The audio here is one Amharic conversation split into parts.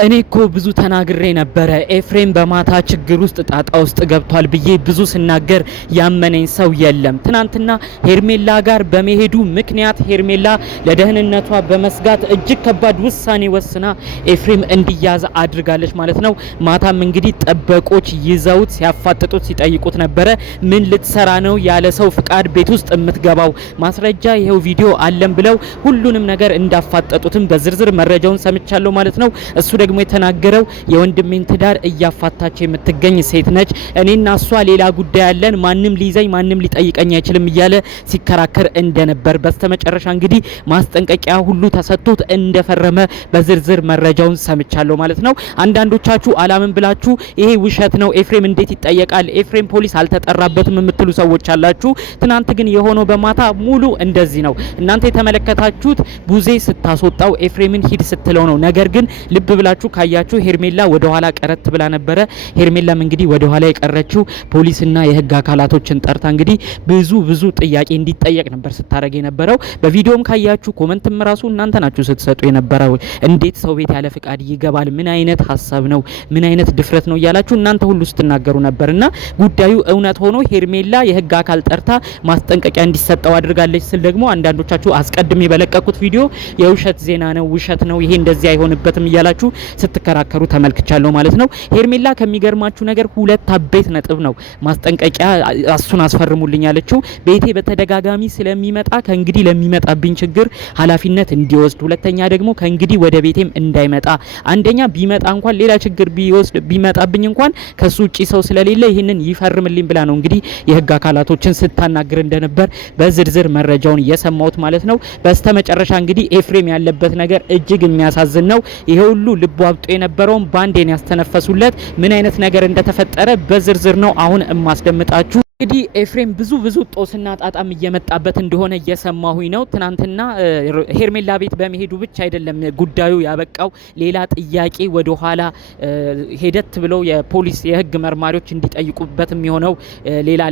እኔ እኮ ብዙ ተናግሬ ነበረ ኤፍሬም በማታ ችግር ውስጥ ጣጣ ውስጥ ገብቷል ብዬ ብዙ ስናገር ያመነኝ ሰው የለም። ትናንትና ሄርሜላ ጋር በመሄዱ ምክንያት ሄርሜላ ለደህንነቷ በመስጋት እጅግ ከባድ ውሳኔ ወስና ኤፍሬም እንዲያዝ አድርጋለች ማለት ነው። ማታም እንግዲህ ጠበቆች ይዘውት ሲያፋጥጡት ሲጠይቁት ነበረ። ምን ልትሰራ ነው ያለ ሰው ፍቃድ ቤት ውስጥ የምትገባው? ማስረጃ ይሄው ቪዲዮ አለም ብለው ሁሉንም ነገር እንዳፋጠጡትም በዝርዝር መረጃውን ሰምቻለሁ ማለት ነው። እሱ ደግሞ የተናገረው የወንድሜን ትዳር እያፋታች የምትገኝ ሴት ነች። እኔና እሷ ሌላ ጉዳይ አለን፣ ማንም ሊይዘኝ ማንም ሊጠይቀኝ አይችልም እያለ ሲከራከር እንደነበር በስተመጨረሻ እንግዲህ ማስጠንቀቂያ ሁሉ ተሰጥቶት እንደፈረመ በዝርዝር መረጃውን ሰምቻለሁ ማለት ነው። አንዳንዶቻችሁ አላምን ብላችሁ ይሄ ውሸት ነው ኤፍሬም እንዴት ይጠየቃል? ኤፍሬም ፖሊስ አልተጠራበትም የምትሉ ሰዎች አላችሁ። ትናንት ግን የሆነው በማታ ሙሉ እንደዚህ ነው። እናንተ የተመለከታችሁት ቡዜ ስታስወጣው ኤፍሬምን ሂድ ስትለው ነው። ነገር ግን ልብ ብላችሁ ካያችሁ ሄርሜላ ወደ ኋላ ቀረት ብላ ነበረ። ሄርሜላም እንግዲህ ወደ ኋላ የቀረችው ፖሊስና የህግ አካላቶችን ጠርታ እንግዲህ ብዙ ጥያቄ እንዲጠየቅ ነበር ስታረግ የነበረው። በቪዲዮም ካያችሁ ኮመንትም ራሱ እናንተ ናችሁ ስትሰጡ የነበረው። እንዴት ሰው ቤት ያለ ፍቃድ ይገባል? ምን አይነት ሀሳብ ነው? ምን አይነት ድፍረት ነው እያላችሁ እናንተ ሁሉ ስትናገሩ ነበርና ጉዳዩ እውነት ሆኖ ሄርሜላ የህግ አካል ጠርታ ማስጠንቀቂያ እንዲሰጠው አድርጋለች ስል ደግሞ አንዳንዶቻችሁ አስቀድሜ በለቀቁት ቪዲዮ የውሸት ዜና ነው፣ ውሸት ነው፣ ይሄ እንደዚህ አይሆንበትም እያላችሁ ስትከራከሩ ተመልክቻለሁ ማለት ነው። ሄርሜላ ከሚገርማችሁ ነገር ሁለት አበይት ነጥብ ነው ማስጠንቀቂያ እሱን አስፈርሙልኝ ያለችው። ቤቴ በተደጋጋሚ ስለሚመጣ ከእንግዲህ ለሚመጣብኝ ችግር ኃላፊነት እንዲወስድ፣ ሁለተኛ ደግሞ ከእንግዲህ ወደ ቤቴም እንዳይመጣ፣ አንደኛ ቢመጣ እንኳን ሌላ ችግር ቢመጣብኝ እንኳን ከሱ ውጪ ሰው ስለሌለ ይህንን ይፈርምልኝ ብላ ነው እንግዲህ የህግ አካላቶችን ስታናግር እንደነበር በዝርዝር መረጃውን የሰማሁት ማለት ነው። በስተመጨረሻ እንግዲህ ኤፍሬም ያለበት ነገር እጅግ የሚያሳዝን ነው። ይሄ ሁሉ ልቡ አብጦ የነበረውን ባንዴን ያስተነፈሱለት ምን አይነት ነገር እንደተፈጠረ በዝርዝር ነው አሁን እማስደምጣችሁ። እንግዲህ ኤፍሬም ብዙ ጦስና ጣጣም እየመጣበት እንደሆነ እየሰማሁኝ ነው። ትናንትና ሄርሜላ ቤት በመሄዱ ብቻ አይደለም ጉዳዩ ያበቃው። ሌላ ጥያቄ ወደ ኋላ ሄደት ብለው የፖሊስ የህግ መርማሪዎች እንዲጠይቁበት የሚሆነው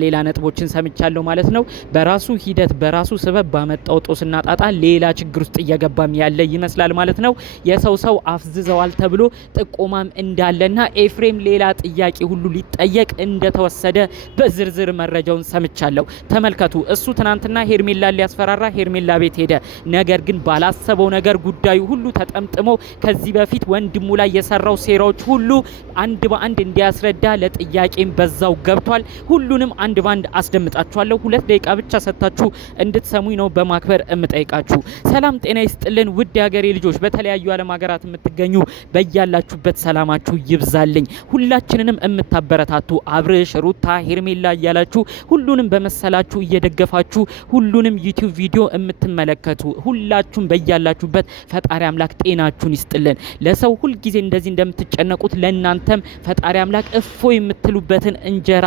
ሌላ ነጥቦችን ሰምቻለሁ ማለት ነው። በራሱ ሂደት በራሱ ስበብ ባመጣው ጦስና ጣጣ ሌላ ችግር ውስጥ እየገባም ያለ ይመስላል ማለት ነው። የሰው አፍዝዘዋል ተብሎ ጥቆማም እንዳለና ኤፍሬም ሌላ ጥያቄ ሁሉ ሊጠየቅ እንደተወሰደ በዝርዝር መረጃውን ሰምቻለሁ። ተመልከቱ። እሱ ትናንትና ሄርሜላ ሊያስፈራራ ሄርሜላ ቤት ሄደ። ነገር ግን ባላሰበው ነገር ጉዳዩ ሁሉ ተጠምጥሞ ከዚህ በፊት ወንድሙ ላይ የሰራው ሴራዎች ሁሉ አንድ በአንድ እንዲያስረዳ ለጥያቄም በዛው ገብቷል። ሁሉንም አንድ ባንድ አስደምጣችኋለሁ። 2 ደቂቃ ብቻ ሰጥታችሁ እንድትሰሙኝ ነው በማክበር እምጠይቃችሁ። ሰላም ጤና ይስጥልን ውድ የሀገሬ ልጆች፣ በተለያዩ ዓለም ሀገራት የምትገኙ በያላችሁበት ሰላማችሁ ይብዛልኝ። ሁላችንንም የምታበረታቱ አብርሽ፣ ሩታ፣ ሄርሜላ እያላችሁ ሁሉንም በመሰላችሁ እየደገፋችሁ ሁሉንም ዩቲዩብ ቪዲዮ የምትመለከቱ ሁላችሁም በያላችሁበት ፈጣሪ አምላክ ጤናችሁን ይስጥልን። ለሰው ሁሉ ጊዜ እንደዚህ እንደምትጨነቁት ለናንተም ፈጣሪ አምላክ እፎ የምትሉበትን እንጀራ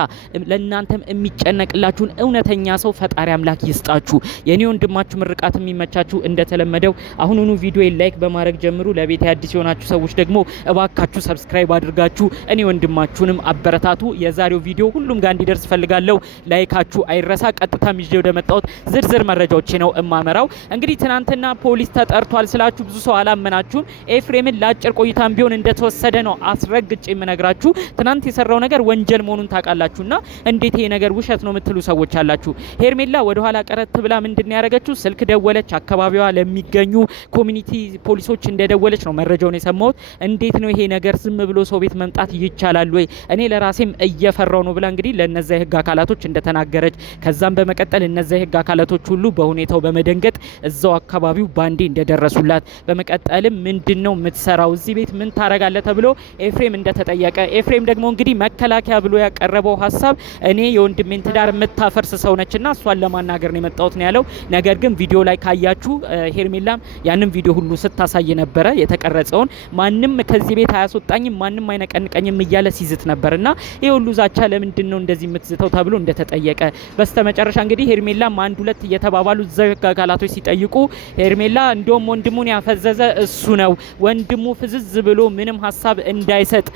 ለናንተም የሚጨነቅላችሁን እውነተኛ ሰው ፈጣሪ አምላክ ይስጣችሁ። የኔ ወንድማችሁ ምርቃት የሚመቻችሁ እንደተለመደው አሁኑኑ ቪዲዮ ላይክ በማድረግ ጀምሩ። ለቤት አዲስ የሆናችሁ ሰዎች ደግሞ እባካችሁ ሰብስክራይብ አድርጋችሁ እኔ ወንድማችሁንም አበረታቱ። የዛሬው ቪዲዮ ሁሉም ጋር እንዲደርስ ፈልጋለሁ። ላይካችሁ አይረሳ። ቀጥታ ይዤ ወደ መጣሁት ዝርዝር መረጃዎች ነው እማመራው። እንግዲህ ትናንትና ፖሊስ ተጠርቷል ስላችሁ ብዙ ሰው አላመናችሁም። ኤፍሬምን ለአጭር ቆይታም ቢሆን እንደተወሰደ ነው አስረግጬ የምነግራችሁ። ትናንት የሰራው ነገር ወንጀል መሆኑን ታውቃላችሁና እንዴት ይሄ ነገር ውሸት ነው የምትሉ ሰዎች አላችሁ። ሄርሜላ ወደ ኋላ ቀረት ብላ ምንድነው ያደረገችው? ስልክ ደወለች። አካባቢዋ ለሚገኙ ኮሚኒቲ ፖሊሶች እንደደወለች ነው መረጃውን የሰማሁት። እንዴት ነው ይሄ ነገር? ዝም ብሎ ሰው ቤት መምጣት ይቻላል ወይ? እኔ ለራሴም እየፈራው ነው ብላ እንግዲህ ለነዛ የህግ አካላቶች እንደተናገረች፣ ከዛም በመቀጠል እነዛ የህግ አካላቶች ሁሉ በሁኔታው በመደንገጥ እዛው አካባቢው ባንዴ እንደደረሱላት፣ በመቀጠልም ምንድነው የምትሰራው እዚህ ቤት ምን ታረጋለህ ተብሎ ኤፍሬም እንደተጠየቀ፣ ኤፍሬም ደግሞ እንግዲህ መከላከያ ብሎ ያቀረበው ሀሳብ እኔ የወንድሜን ትዳር የምታፈርስ ሰው ነችና እሷን ለማናገር ነው የመጣሁት ነው ያለው። ነገር ግን ቪዲዮ ላይ ካያችሁ ሄርሜላም ያንን ቪዲዮ ሁሉ ስታሳይ ነበረ የተቀረጸውን። ማንም ከዚህ ቤት አያስወጣኝም፣ ማንም አይነቀንቀኝም እያለ ሲዝት ነበርና ይሄ ሁሉ ዛቻ ለምንድን ነው እንደዚህ የምትዝተው ተብሎ እንደተጠየቀ፣ በስተመጨረሻ እንግዲህ ሄርሜላም 1-2 እየተባባሉ ዘጋ አካላቶች ሲጠይቁ ሄርሜላ እንደውም ወንድሙን ያፈዘዘ እሱ ነው፣ ወንድሙ ፍዝዝ ብሎ ምንም ሀሳብ እንዳይሰጥ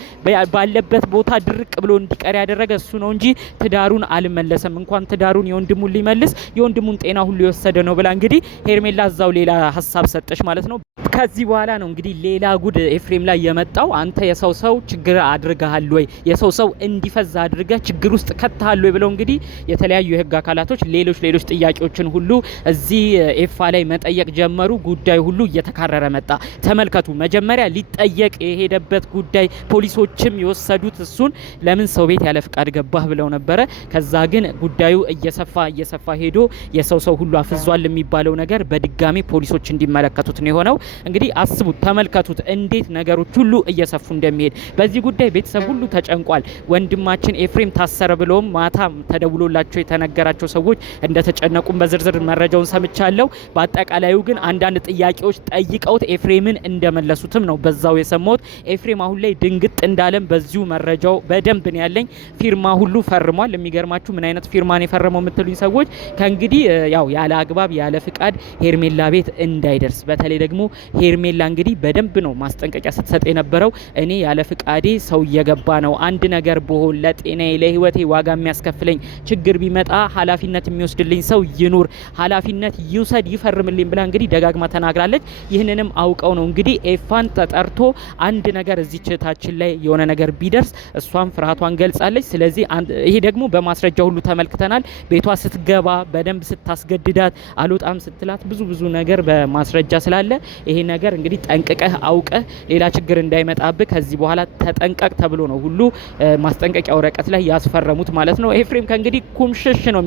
ባለበት ቦታ ድርቅ ብሎ እንዲቀር ያደረገ እሱ ነው እንጂ ትዳሩን አልመለሰም፣ እንኳን ትዳሩን የወንድሙን ሊመልስ የወንድሙን ጤና ሁሉ የወሰደ ነው ብላ እንግዲህ ሄርሜላ እዛው ሌላ ሀሳብ ሰጠች ማለት ነው። ከዚህ በኋላ ነው እንግዲህ ሌላ ጉድ ኤፍሬም ላይ የመጣው። አንተ የሰው ሰው ችግር አድርገሃል ወይ? የሰው ሰው እንዲፈዛ አድርገህ ችግር ውስጥ ከተሃል ወይ ብለው እንግዲህ የተለያዩ የህግ አካላቶች ሌሎች ጥያቄዎችን ሁሉ እዚህ ኤፋ ላይ መጠየቅ ጀመሩ። ጉዳዩ ሁሉ እየተካረረ መጣ። ተመልከቱ። መጀመሪያ ሊጠየቅ የሄደበት ጉዳይ ፖሊሶችም የወሰዱት እሱን ለምን ሰው ቤት ያለ ፍቃድ ገባህ ብለው ነበረ። ከዛ ግን ጉዳዩ እየሰፋ ሄዶ የሰው ሰው ሁሉ አፍዟል የሚባለው ነገር በድጋሚ ፖሊሶች እንዲመለከቱት ነው የሆነው። እንግዲህ አስቡት፣ ተመልከቱት እንዴት ነገሮች ሁሉ እየሰፉ እንደሚሄድ። በዚህ ጉዳይ ቤተሰብ ሁሉ ተጨንቋል። ወንድማችን ኤፍሬም ታሰረ ብለውም ማታ ተደውሎላቸው የተነገራቸው ሰዎች እንደተጨነቁም በዝርዝር መረጃውን ሰምቻለሁ። በአጠቃላዩ ግን አንዳንድ ጥያቄዎች ጠይቀውት ኤፍሬምን እንደመለሱትም ነው በዛው የሰማሁት። ኤፍሬም አሁን ላይ ድንግጥ እንዳለም በዚሁ መረጃው በደንብ ነው ያለኝ። ፊርማ ሁሉ ፈርሟል። የሚገርማችሁ ምን አይነት ፊርማ ነው የፈረመው የምትሉኝ ሰዎች ከእንግዲህ ያው ያለ አግባብ ያለ ፍቃድ ሄርሜላ ቤት እንዳይደርስ በተለይ ደግሞ ሄርሜላ እንግዲህ በደንብ ነው ማስጠንቀቂያ ስትሰጥ የነበረው። እኔ ያለ ፍቃዴ ሰው እየገባ ነው፣ አንድ ነገር በሆን ለጤናዬ ለህይወቴ ዋጋ የሚያስከፍለኝ ችግር ቢመጣ ኃላፊነት የሚወስድልኝ ሰው ይኑር፣ ኃላፊነት ይውሰድ፣ ይፈርምልኝ ብላ እንግዲህ ደጋግማ ተናግራለች። ይህንንም አውቀው ነው እንግዲህ ኤፋን ተጠርቶ አንድ ነገር እዚህ ችታችን ላይ የሆነ ነገር ቢደርስ እሷም ፍርሃቷን ገልጻለች። ስለዚህ ይሄ ደግሞ በማስረጃ ሁሉ ተመልክተናል። ቤቷ ስትገባ በደንብ ስታስገድዳት አልወጣም ስትላት ብዙ ነገር በማስረጃ ስላለ ይሄ ነገር እንግዲህ ጠንቅቀህ አውቀህ ሌላ ችግር እንዳይመጣብህ ከዚህ በኋላ ተጠንቀቅ ተብሎ ነው ሁሉ ማስጠንቀቂያ ወረቀት ላይ ያስፈረሙት ማለት ነው። ኤፍሬም ከእንግዲህ ኩምሽሽ ነው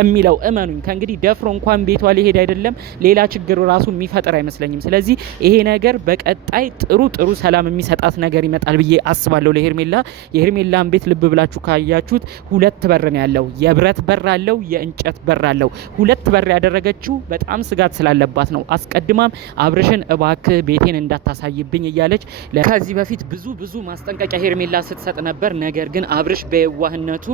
የሚለው እመኑኝ። ከእንግዲህ ደፍሮ እንኳን ቤቷ ሊሄድ አይደለም ሌላ ችግር ራሱ የሚፈጥር አይመስለኝም። ስለዚህ ይሄ ነገር በቀጣይ ጥሩ ሰላም የሚሰጣት ነገር ይመጣል ብዬ አስባለሁ ለሄርሜላ። የሄርሜላን ቤት ልብ ብላችሁ ካያችሁት ሁለት በር ነው ያለው። የብረት በር አለው፣ የእንጨት በር አለው። ሁለት በር ያደረገችው በጣም ስጋት ስላለባት ነው። አስቀድማም አብርሽን እባክህ ቤቴን እንዳታሳይብኝ እያለች ከዚህ በፊት ብዙ ማስጠንቀቂያ ሄርሜላ ስትሰጥ ነበር። ነገር ግን አብርሽ በየዋህነቱ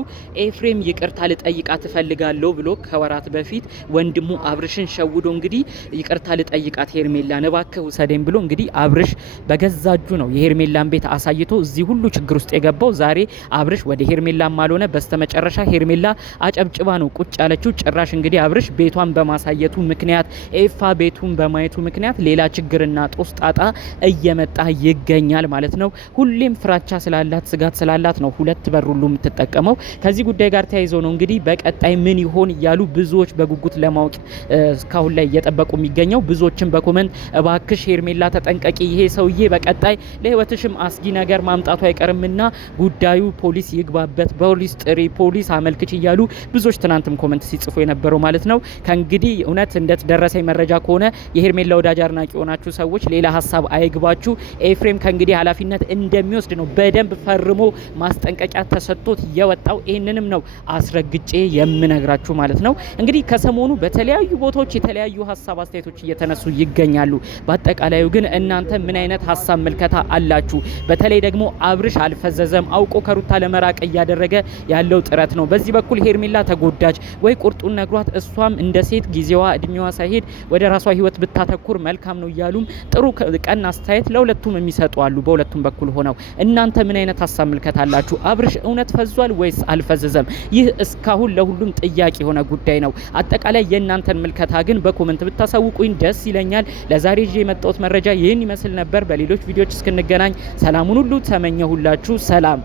ኤፍሬም ይቅርታ ልጠይቃት እፈልጋለሁ ብሎ ከወራት በፊት ወንድሙ አብርሽን ሸውዶ እንግዲህ ይቅርታ ልጠይቃት ሄርሜላን እባክህ ውሰደኝ ብሎ እንግዲህ አብርሽ በገዛ እጁ ነው የሄርሜላን ቤት አሳይቶ እዚህ ሁሉ ችግር ውስጥ የገባው። ዛሬ አብርሽ ወደ ሄርሜላም አልሆነ። በስተመጨረሻ ሄርሜላ አጨብጭባ ነው ቁጭ ያለችው። ጭራሽ እንግዲህ አብርሽ ቤቷን በማሳየቱ ምክንያት ኤፋ ቤቱን በማየቱ ምክንያት ሌላ ችግርና ጦስ ጣጣ እየመጣ ይገኛል ማለት ነው። ሁሌም ፍራቻ ስላላት ስጋት ስላላት ነው ሁለት በር ሁሉ የምትጠቀመው። ከዚህ ጉዳይ ጋር ተያይዞ ነው እንግዲህ በቀጣይ ምን ይሆን እያሉ ብዙዎች በጉጉት ለማወቅ እስካሁን ላይ እየጠበቁ የሚገኘው። ብዙዎችን በኮመንት እባክሽ ሄርሜላ ተጠንቀቂ፣ ይሄ ሰውዬ በቀጣይ ለህይወትሽም አስጊ ነገር ማምጣቱ አይቀርምና ጉዳዩ ፖሊስ ይግባበት፣ ፖሊስ ጥሪ፣ ፖሊስ አመልክች እያሉ ብዙዎች ትናንትም ኮመንት ሲጽፉ የነበረው ማለት ነው። ከእንግዲህ እውነት እንደተደረሰ መረጃ ከሆነ የሄርሜላ ወዳጅ አድናቂ የሆናችሁ ሰዎች ሌላ ሀሳብ አይግባችሁ። ኤፍሬም ከእንግዲህ ኃላፊነት እንደሚወስድ ነው በደንብ ፈርሞ ማስጠንቀቂያ ተሰጥቶት የወጣው። ይህንንም ነው አስረግጬ የምነግራችሁ ማለት ነው። እንግዲህ ከሰሞኑ በተለያዩ ቦታዎች የተለያዩ ሀሳብ አስተያየቶች እየተነሱ ይገኛሉ። በአጠቃላዩ ግን እናንተ ምን አይነት ሀሳብ ምልከታ አላችሁ? በተለይ ደግሞ አብርሽ አልፈዘዘም፣ አውቆ ከሩታ ለመራቅ እያደረገ ያለው ጥረት ነው። በዚህ በኩል ሄርሜላ ተጎዳች ወይ ቁርጡን ነግሯት እሷም እንደ ሴት ጊዜዋ እድሜዋ ሳይሄድ ወደ ራሷ ህይወት ብታተኩር መልካም ነው እያሉም ጥሩ ቀን አስተያየት ለሁለቱም የሚሰጡ አሉ። በሁለቱም በኩል ሆነው እናንተ ምን አይነት ሀሳብ ምልከታ አላችሁ? አብርሽ እውነት ፈዟል ወይስ አልፈዘዘም? ይህ እስካሁን ለሁሉም ጥያቄ የሆነ ጉዳይ ነው። አጠቃላይ የእናንተን ምልከታ ግን በኮመንት ብታሳውቁኝ ደስ ይለኛል። ለዛሬ ይዤ የመጣሁት መረጃ ይህን ይመስል ነበር። በሌሎች ቪዲዮዎች እስክንገናኝ ሰላሙን ሁሉ ተመኘሁላችሁ። ሰላም